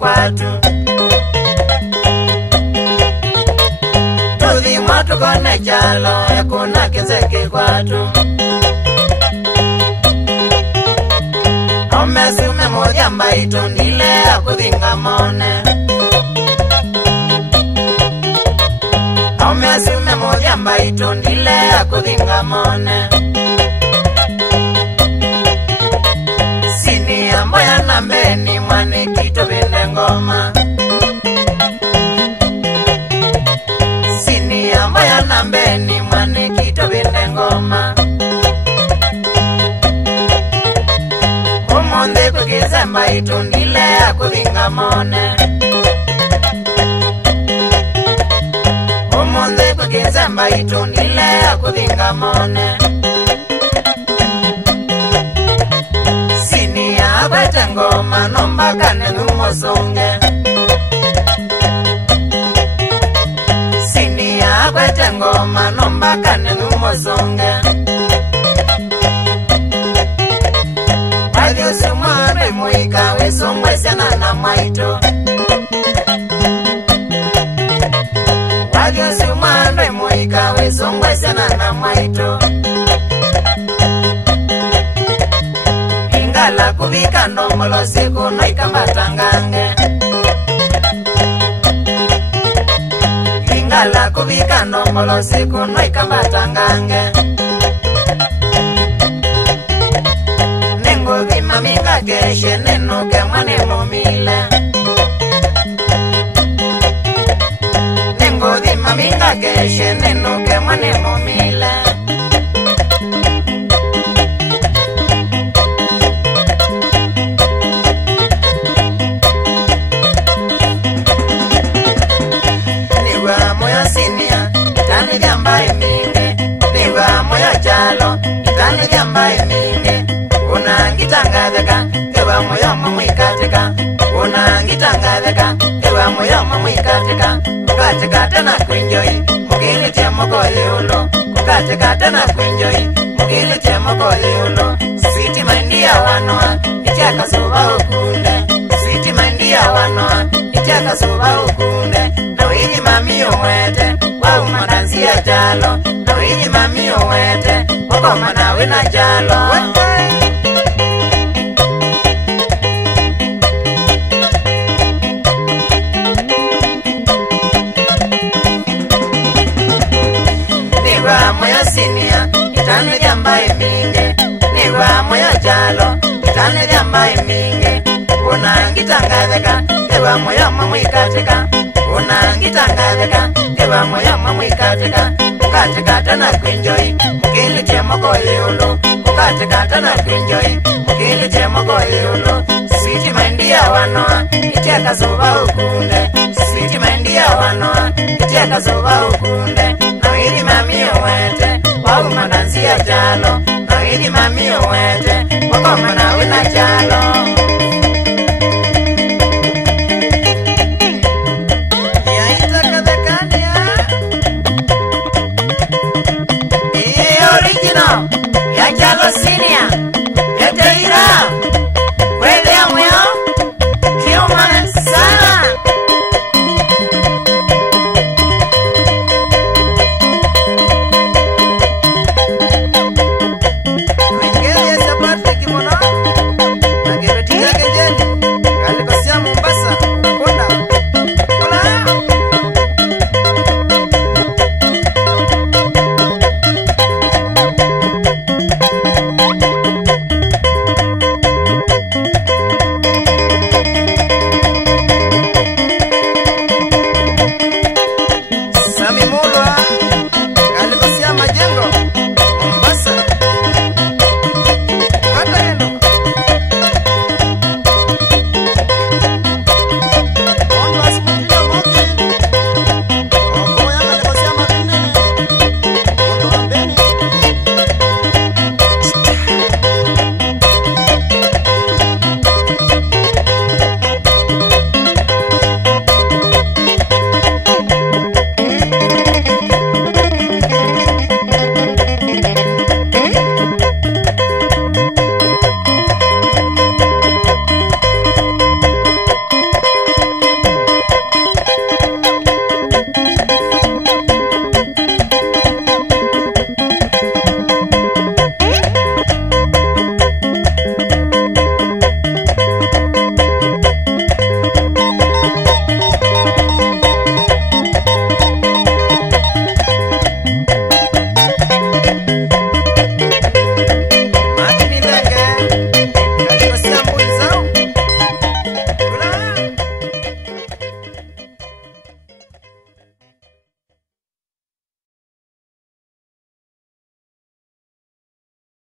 kwatu Tudhi mwatu kone chalo Yakuna kinzeki kwatu Omesume moja mbaito Nile akudhinga mone Omesume moja mbaito Nile akudhinga mone Sini amboya nambeni Mwane kito vende ngoma Sini amboya nambeni Mwane kito vende ngoma Omonde kukize mbaito Nile akudhinga mone Omonde kukize mbaito Nile akudhinga mone Sini akwete ngoma Nombaka nengumo songe Sini akwete ngoma Nombaka nengumo songe Wadi usumare muika Wesongwe sena na maito Wadi usumare muika Wesongwe sena na maito Ingala kubika ndomolo siku Noikamba tangange Ingala kubika ndomolo siku Noikamba tangange Nengo dhima minga keshe Nenuke mwane mumile Nengo dhima minga keshe Nenuke mwane mumile Niwa moyo sinia Itani jambaye minge Niwa moyo chalo Itani jambaye minge Unangitangazeka Ewa moyo mwikatika Unangitangazeka Ewa moyo mwikatika Kukatika tena kuenjoy Mugili tiamo koyulo Kukatika tena kuenjoy Mugili tiamo koyulo Sweetie mandia wanoa Ichaka suba ukunde Sweetie mandia wanoa Ichaka suba ukunde Na wiji mami umwete Wa umadansi ya jalo Na wiji mami umwete Wako manawe na jalo Niwa moyo sinia Itane jambaye minge Niwa moyo jalo Itane jambaye minge Unangitangazeka Ewa moyo mwikatika Unangitangazeka Ewa moyo mwikatika Kukatika tena kuenjoy Mugili tiamo koyulo Kukatika tena kuenjoy Mugili tiamo koyulo Sweetie mandia wanoa Ichaka suba ukunde Sweetie mandia wanoa Ichaka suba ukunde Na wili mami uwete Wabu madansi ya jalo Na wili mami uwete Wako manawe na jalo